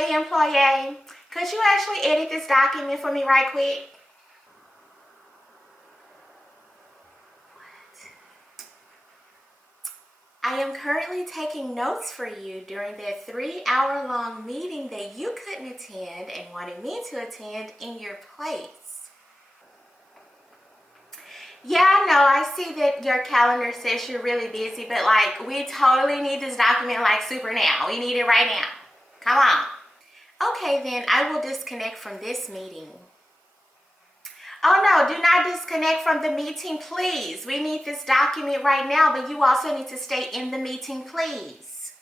Hey employee, could you actually edit this document for me right quick? I am currently taking notes for you during that 3-hour-long meeting that you couldn't attend and wanted me to attend in your place. Yeah, I know, I see that your calendar says you're really busy, but like, we totally need this document like super now. We need it right now. Come on. Okay, then I will disconnect from this meeting. Oh no, do not disconnect from the meeting, please. We need this document right now, but you also need to stay in the meeting, please.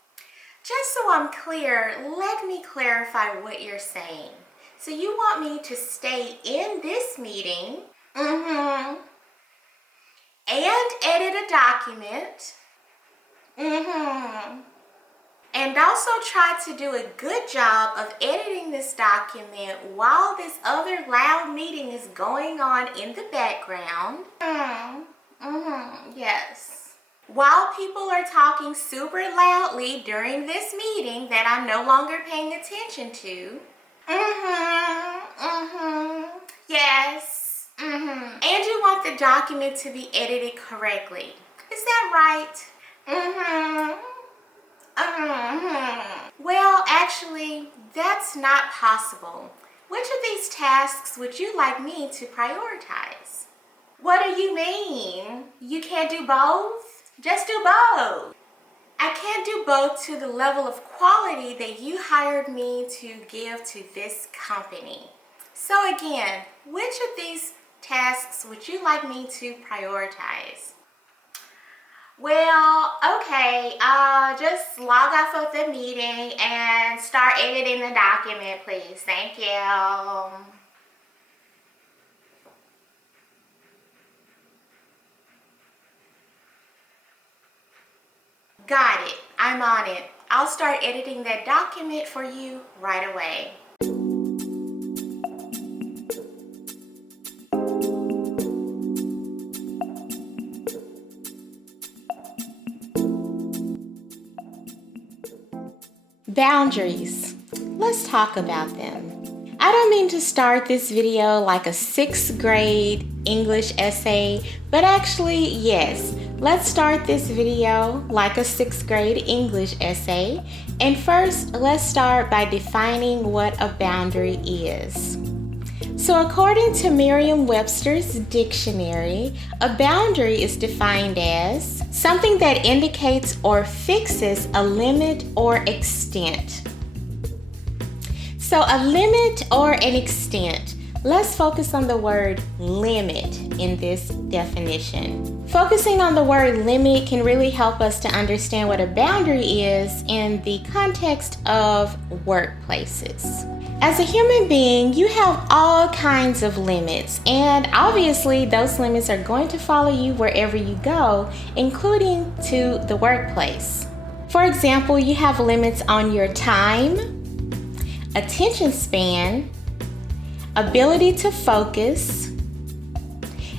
Just so I'm clear, let me clarify what you're saying. So you want me to stay in this meeting, and edit a document, and also try to do a good job of editing this document while this other loud meeting is going on in the background. Yes. While people are talking super loudly during this meeting that I'm no longer paying attention to. Yes. And you want the document to be edited correctly. Is that right? Well, actually, that's not possible. Which of these tasks would you like me to prioritize? What do you mean? You can't do both? Just do both. I can't do both to the level of quality that you hired me to give to this company. So again, which of these tasks would you like me to prioritize? Well, okay, just log off of the meeting and start editing the document, please. Thank you. Got it. I'm on it. I'll start editing that document for you right away. Boundaries. Let's talk about them. I don't mean to start this video like a 6th grade English essay, but actually, yes, let's start this video like a 6th grade English essay. And first, let's start by defining what a boundary is. So according to Merriam-Webster's dictionary, a boundary is defined as something that indicates or fixes a limit or extent. So a limit or an extent. Let's focus on the word limit in this definition. Focusing on the word limit can really help us to understand what a boundary is in the context of workplaces. As a human being, you have all kinds of limits, and obviously those limits are going to follow you wherever you go, including to the workplace. For example, you have limits on your time, attention span, ability to focus,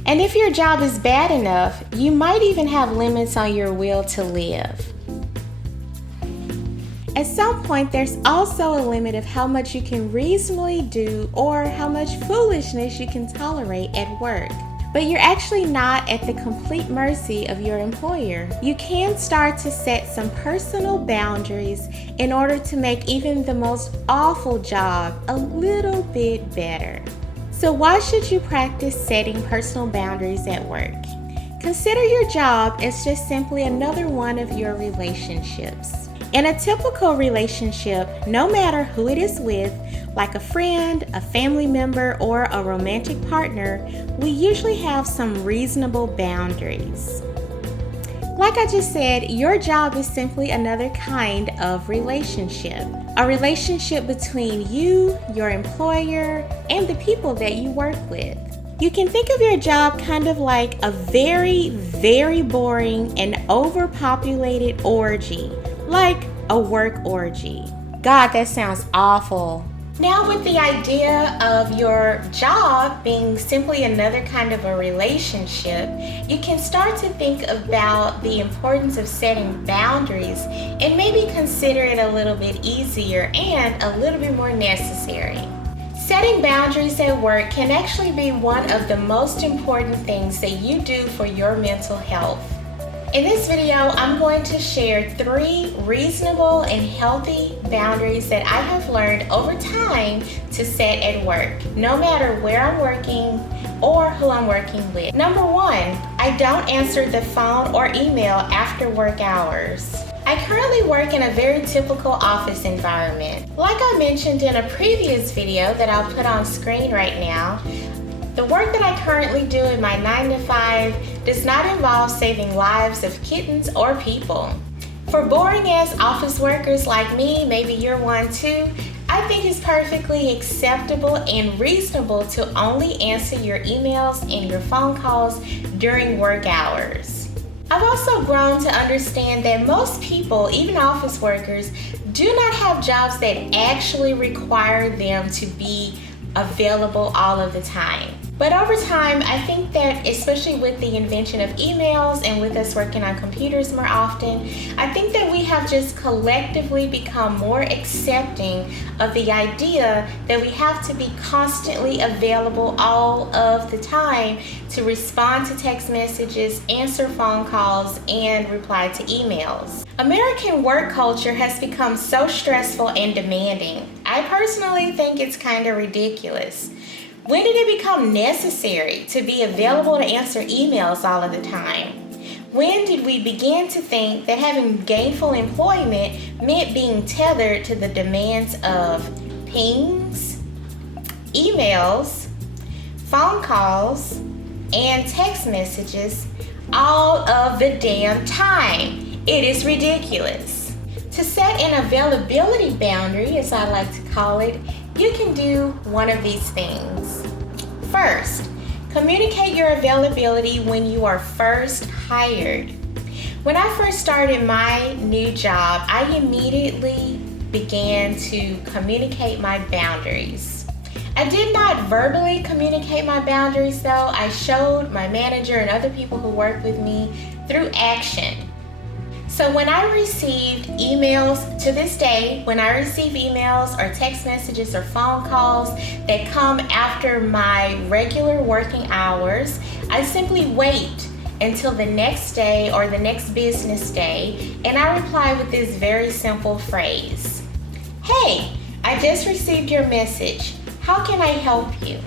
and if your job is bad enough, you might even have limits on your will to live. At some point, there's also a limit of how much you can reasonably do or how much foolishness you can tolerate at work. But you're actually not at the complete mercy of your employer. You can start to set some personal boundaries in order to make even the most awful job a little bit better. So why should you practice setting personal boundaries at work? Consider your job as just simply another one of your relationships. In a typical relationship, no matter who it is with, like a friend, a family member, or a romantic partner, we usually have some reasonable boundaries. Like I just said, your job is simply another kind of relationship. A relationship between you, your employer, and the people that you work with. You can think of your job kind of like a very, very boring and overpopulated orgy. Like a work orgy. God, that sounds awful. Now with the idea of your job being simply another kind of a relationship, you can start to think about the importance of setting boundaries and maybe maybe consider it a little bit easier and a little bit more necessary. Setting boundaries at work can actually be one of the most important things that you do for your mental health. In this video, I'm going to share 3 reasonable and healthy boundaries that I have learned over time to set at work, no matter where I'm working or who I'm working with. Number 1, I don't answer the phone or email after work hours. I currently work in a very typical office environment. Like I mentioned in a previous video that I'll put on screen right now, the work that I currently do in my 9 to 5 does not involve saving lives of kittens or people. For boring ass office workers like me, maybe you're one too, I think it's perfectly acceptable and reasonable to only answer your emails and your phone calls during work hours. I've also grown to understand that most people, even office workers, do not have jobs that actually require them to be available all of the time. But over time, I think that especially with the invention of emails and with us working on computers more often, I think that we have just collectively become more accepting of the idea that we have to be constantly available all of the time to respond to text messages, answer phone calls, and reply to emails. American work culture has become so stressful and demanding. I personally think it's kind of ridiculous. When did it become necessary to be available to answer emails all of the time? When did we begin to think that having gainful employment meant being tethered to the demands of pings, emails, phone calls, and text messages all of the damn time? It is ridiculous. To set an availability boundary, as I like to call it, you can do one of these things. First, communicate your availability when you are first hired. When I first started my new job, I immediately began to communicate my boundaries. I did not verbally communicate my boundaries though. I showed my manager and other people who work with me through action. So when I received emails, to this day, when I receive emails or text messages or phone calls that come after my regular working hours, I simply wait until the next day or the next business day, and I reply with this very simple phrase. Hey, I just received your message. How can I help you?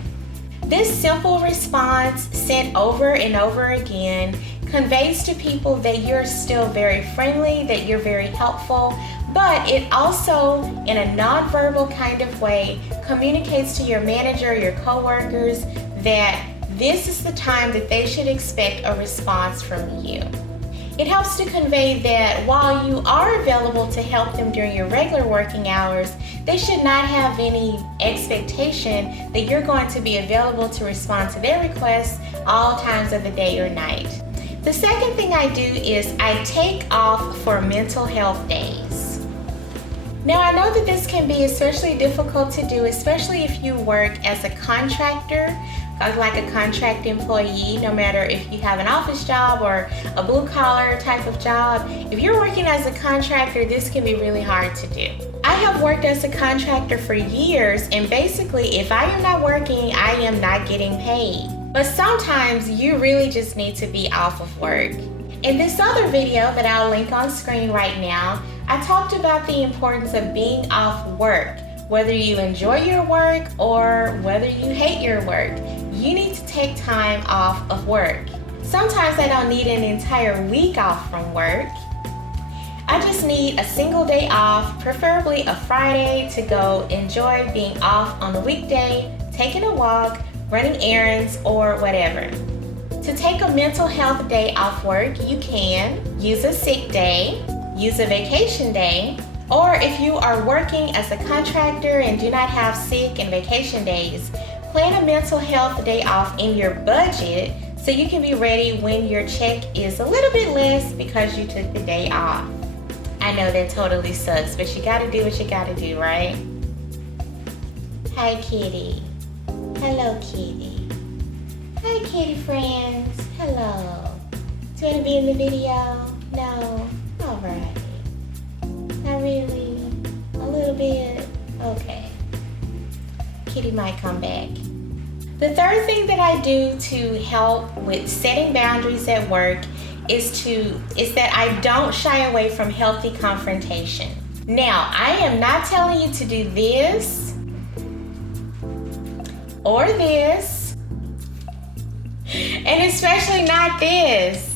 This simple response sent over and over again conveys to people that you're still very friendly, that you're very helpful, but it also, in a nonverbal kind of way, communicates to your manager or your coworkers that this is the time that they should expect a response from you. It helps to convey that while you are available to help them during your regular working hours, they should not have any expectation that you're going to be available to respond to their requests all times of the day or night. The second thing I do is I take off for mental health days. Now I know that this can be especially difficult to do, especially if you work as a contractor, like a contract employee, no matter if you have an office job or a blue collar type of job. If you're working as a contractor, this can be really hard to do. I have worked as a contractor for years, and basically if I am not working, I am not getting paid. But sometimes you really just need to be off of work. In this other video that I'll link on screen right now, I talked about the importance of being off work. Whether you enjoy your work or whether you hate your work, you need to take time off of work. Sometimes I don't need an entire week off from work. I just need a single day off, preferably a Friday, to go enjoy being off on a weekday, taking a walk, running errands, or whatever. To take a mental health day off work, you can use a sick day, use a vacation day, or if you are working as a contractor and do not have sick and vacation days, plan a mental health day off in your budget so you can be ready when your check is a little bit less because you took the day off. I know that totally sucks, but you gotta do what you gotta do, right? Hi, kitty. Hello, kitty. Hi, kitty friends. Hello. Do you want to be in the video? No? Alright. okay. Kitty might come back. The third thing that I do to help with setting boundaries at work is that I don't shy away from healthy confrontation. Now, I am not telling you to do this or this, and especially not this.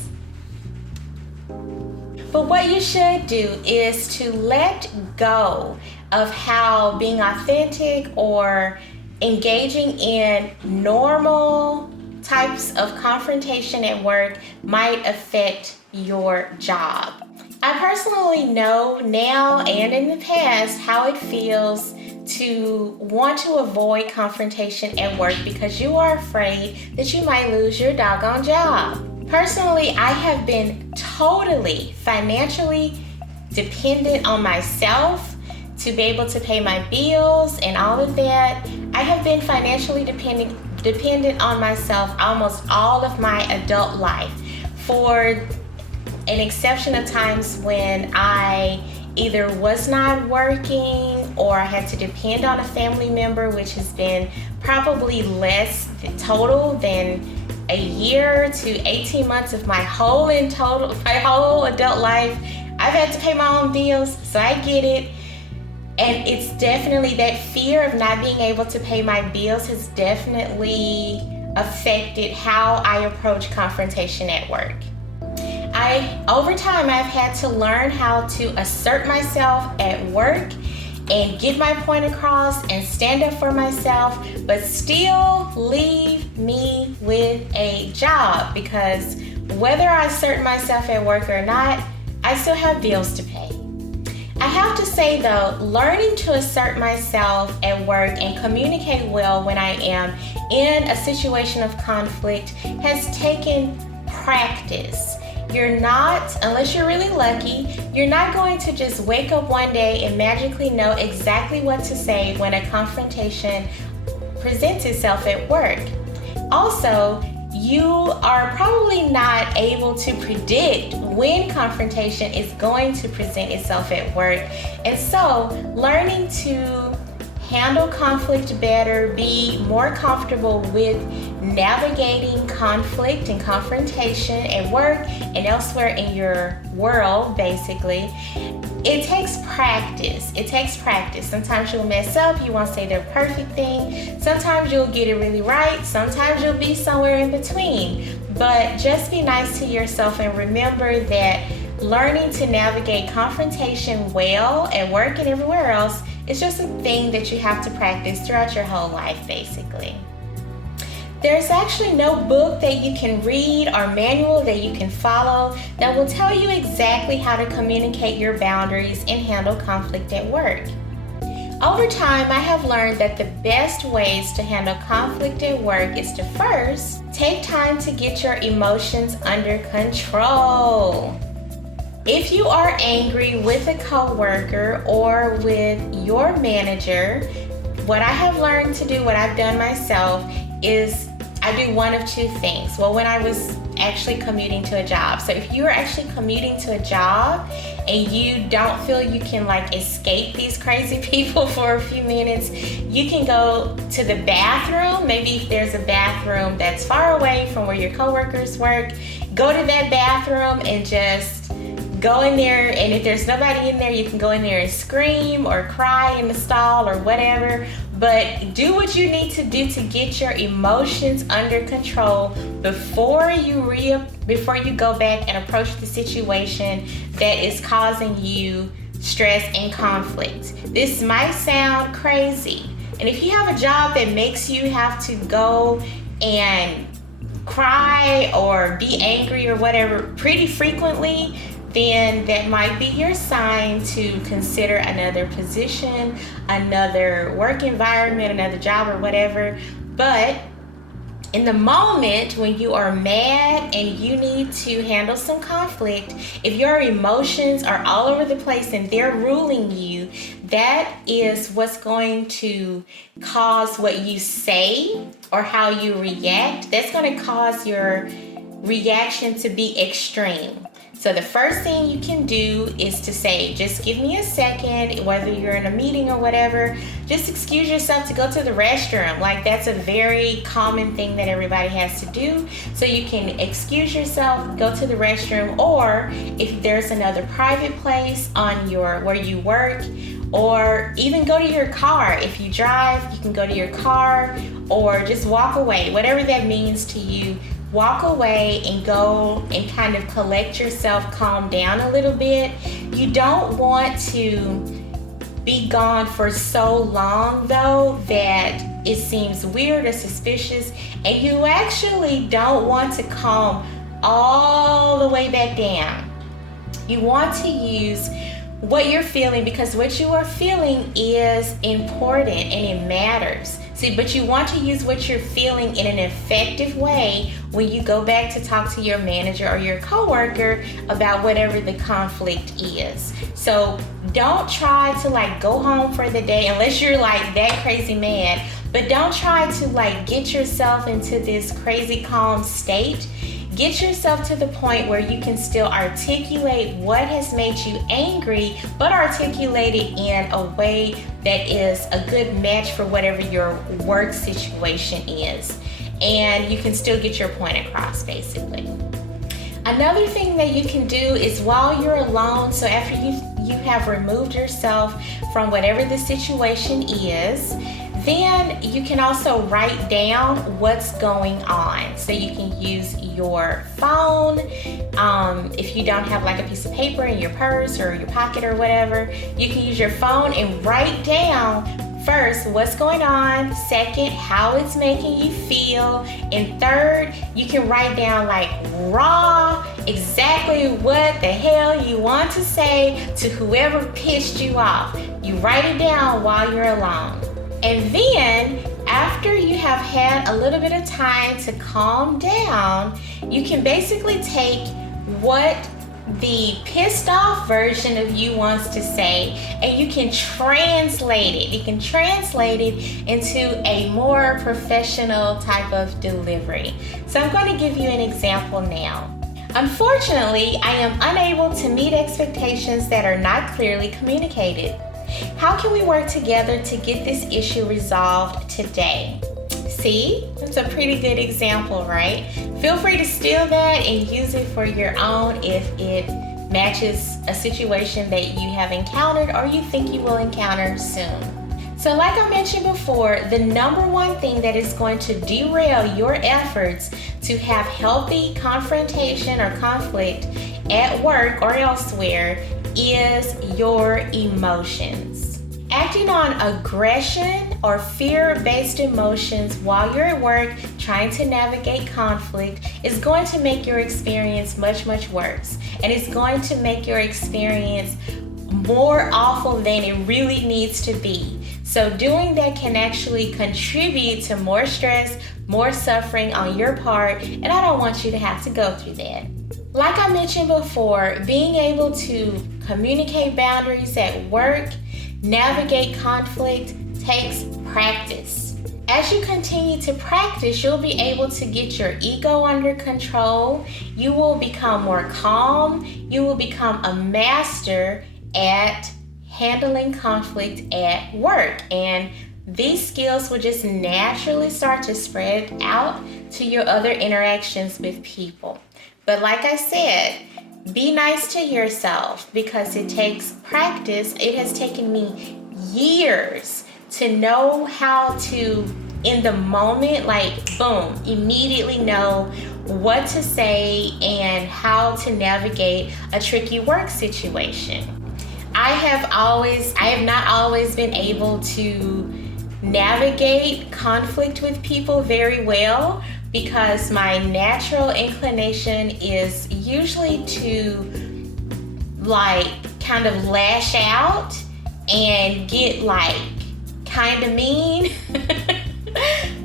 But what you should do is to let go of how being authentic or engaging in normal types of confrontation at work might affect your job. I personally know now and in the past how it feels to want to avoid confrontation at work because you are afraid that you might lose your doggone job. Personally, I have been totally financially dependent on myself to be able to pay my bills and all of that. I have been financially dependent on myself almost all of my adult life, for an exception of times when I either was not working or I had to depend on a family member, which has been probably less total than a year to 18 months of my whole adult life. I've had to pay my own bills, so I get it. And it's definitely that fear of not being able to pay my bills has definitely affected how I approach confrontation at work. Over time, I've had to learn how to assert myself at work and get my point across and stand up for myself, but still leave me with a job, because whether I assert myself at work or not, I still have bills to pay. I have to say though, learning to assert myself at work and communicate well when I am in a situation of conflict has taken practice. You're not, unless you're really lucky, you're not going to just wake up one day and magically know exactly what to say when a confrontation presents itself at work. Also, you are probably not able to predict when confrontation is going to present itself at work. And so, learning to handle conflict better, be more comfortable with navigating conflict and confrontation at work and elsewhere in your world, basically, it takes practice. It takes practice. Sometimes you'll mess up, you won't say the perfect thing. Sometimes you'll get it really right. Sometimes you'll be somewhere in between. But just be nice to yourself and remember that learning to navigate confrontation well at work and everywhere else is just a thing that you have to practice throughout your whole life, basically. There's actually no book that you can read or manual that you can follow that will tell you exactly how to communicate your boundaries and handle conflict at work. Over time, I have learned that the best ways to handle conflict at work is to first take time to get your emotions under control. If you are angry with a coworker or with your manager, what I have learned to do, what I've done myself, is I do one of two things. Well, when I was actually commuting to a job. So if you're actually commuting to a job and you don't feel you can escape these crazy people for a few minutes, you can go to the bathroom. Maybe if there's a bathroom that's far away from where your coworkers work, go to that bathroom and just go in there, and if there's nobody in there, you can go in there and scream or cry in the stall or whatever. But do what you need to do to get your emotions under control before you go back and approach the situation that is causing you stress and conflict. This might sound crazy, and if you have a job that makes you have to go and cry or be angry or whatever pretty frequently, then that might be your sign to consider another position, another work environment, another job or whatever. But in the moment when you are mad and you need to handle some conflict, if your emotions are all over the place and they're ruling you, that is what's going to cause what you say or how you react. That's going to cause your reaction to be extreme. So the first thing you can do is to say, just give me a second, whether you're in a meeting or whatever, just excuse yourself to go to the restroom. Like, that's a very common thing that everybody has to do. So you can excuse yourself, go to the restroom, or if there's another private place on where you work, or even go to your car. If you drive, you can go to your car or just walk away, whatever that means to you. Walk away and go and kind of collect yourself, calm down a little bit. You don't want to be gone for so long though that it seems weird or suspicious, and you actually don't want to calm all the way back down. You want to use what you're feeling, because what you are feeling is important and it matters. See, but you want to use what you're feeling in an effective way when you go back to talk to your manager or your coworker about whatever the conflict is. So don't try to like go home for the day unless you're like that crazy mad, but don't try to like get yourself into this crazy calm state. Get yourself to the point where you can still articulate what has made you angry, but articulate it in a way that is a good match for whatever your work situation is. And you can still get your point across, basically. Another thing that you can do is while you're alone, so after you have removed yourself from whatever the situation is, then you can also write down what's going on. So you can use your phone. If you don't have like a piece of paper in your purse or your pocket or whatever, you can use your phone and write down first what's going on, second how it's making you feel, and third you can write down like raw exactly what the hell you want to say to whoever pissed you off. You write it down while you're alone. And then after you have had a little bit of time to calm down, you can basically take what the pissed off version of you wants to say and you can translate it. You can translate it into a more professional type of delivery. So I'm going to give you an example now. Unfortunately, I am unable to meet expectations that are not clearly communicated. How can we work together to get this issue resolved today? See, that's a pretty good example, right? Feel free to steal that and use it for your own if it matches a situation that you have encountered or you think you will encounter soon. So like I mentioned before, the number one thing that is going to derail your efforts to have healthy confrontation or conflict at work or elsewhere is your emotions. Acting on aggression or fear-based emotions while you're at work trying to navigate conflict is going to make your experience much, much worse. And it's going to make your experience more awful than it really needs to be. So doing that can actually contribute to more stress, more suffering on your part, and I don't want you to have to go through that. Like I mentioned before, being able to communicate boundaries at work, navigate conflict takes practice. As you continue to practice, you'll be able to get your ego under control. You will become more calm. You will become a master at handling conflict at work. And these skills will just naturally start to spread out to your other interactions with people. But like I said, be nice to yourself because it takes practice. It has taken me years to know how to, in the moment, like boom, immediately know what to say and how to navigate a tricky work situation. I have not always been able to navigate conflict with people very well because my natural inclination is usually to like kind of lash out and get like kind of mean.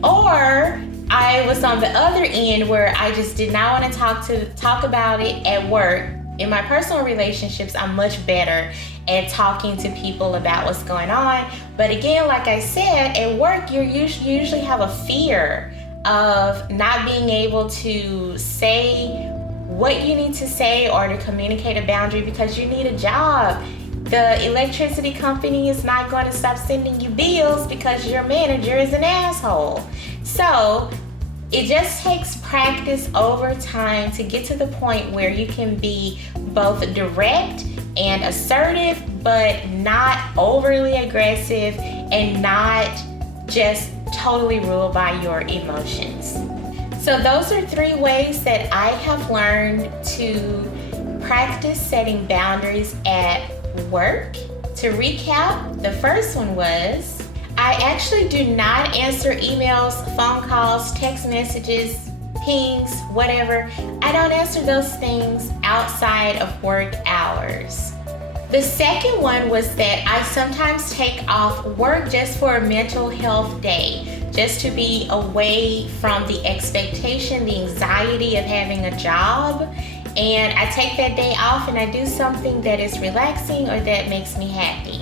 Or I was on the other end where I just did not want to talk about it at work. In my personal relationships, I'm much better at talking to people about what's going on. But again, like I said, at work, you usually have a fear of not being able to say what you need to say or to communicate a boundary because you need a job. The electricity company is not going to stop sending you bills because your manager is an asshole. So it just takes practice over time to get to the point where you can be both direct and assertive, but not overly aggressive and not just totally ruled by your emotions. So those are 3 ways that I have learned to practice setting boundaries at work. To recap, the first one was, I actually do not answer emails, phone calls, text messages, pings, whatever. I don't answer those things outside of work hours. The second one was that I sometimes take off work just for a mental health day, just to be away from the expectation, the anxiety of having a job. And I take that day off and I do something that is relaxing or that makes me happy.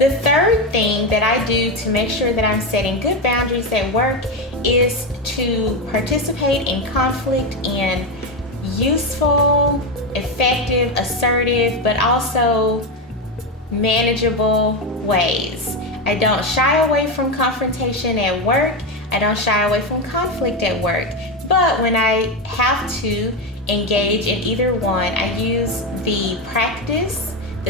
The third thing that I do to make sure that I'm setting good boundaries at work is to participate in conflict in useful, effective, assertive, but also manageable ways. I don't shy away from confrontation at work. I don't shy away from conflict at work. But when I have to engage in either one, I use the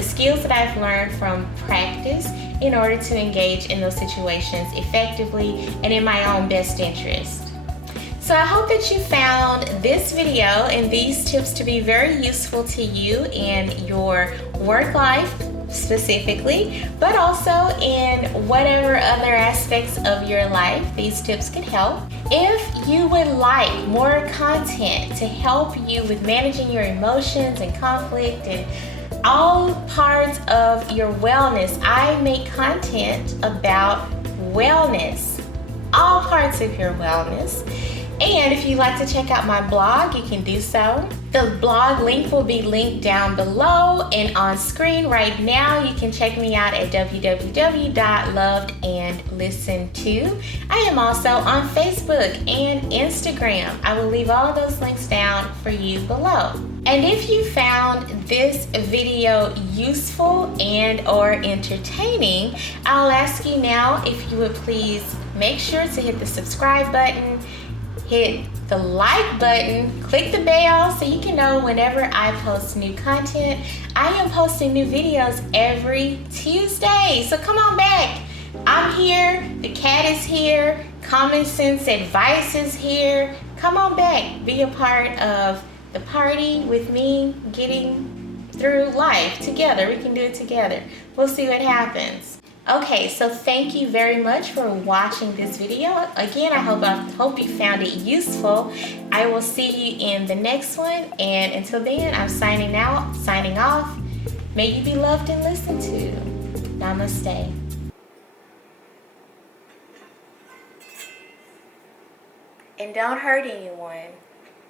skills that I've learned from practice in order to engage in those situations effectively and in my own best interest. So I hope that you found this video and these tips to be very useful to you in your work life specifically, but also in whatever other aspects of your life these tips can help. If you would like more content to help you with managing your emotions and conflict and all parts of your wellness, I make content about wellness, all parts of your wellness. And if you'd like to check out my blog, you can do so. The blog link will be linked down below and on screen right now. You can check me out at www.lovedandlistenedto. I am also on Facebook and Instagram. I will leave all of those links down for you below. And if you found this video useful and or entertaining, I'll ask you now if you would please make sure to hit the subscribe button, hit the like button, click the bell so you can know whenever I post new content. I am posting new videos every Tuesday, so come on back. I'm here, the cat is here, common sense advice is here. Come on back, be a part of the party with me getting through life together. We can do it together. We'll see what happens. Okay, so thank you very much for watching this video. Again, I hope you found it useful. I will see you in the next one, and until then, I'm signing off. May you be loved and listened to. Namaste. And don't hurt anyone.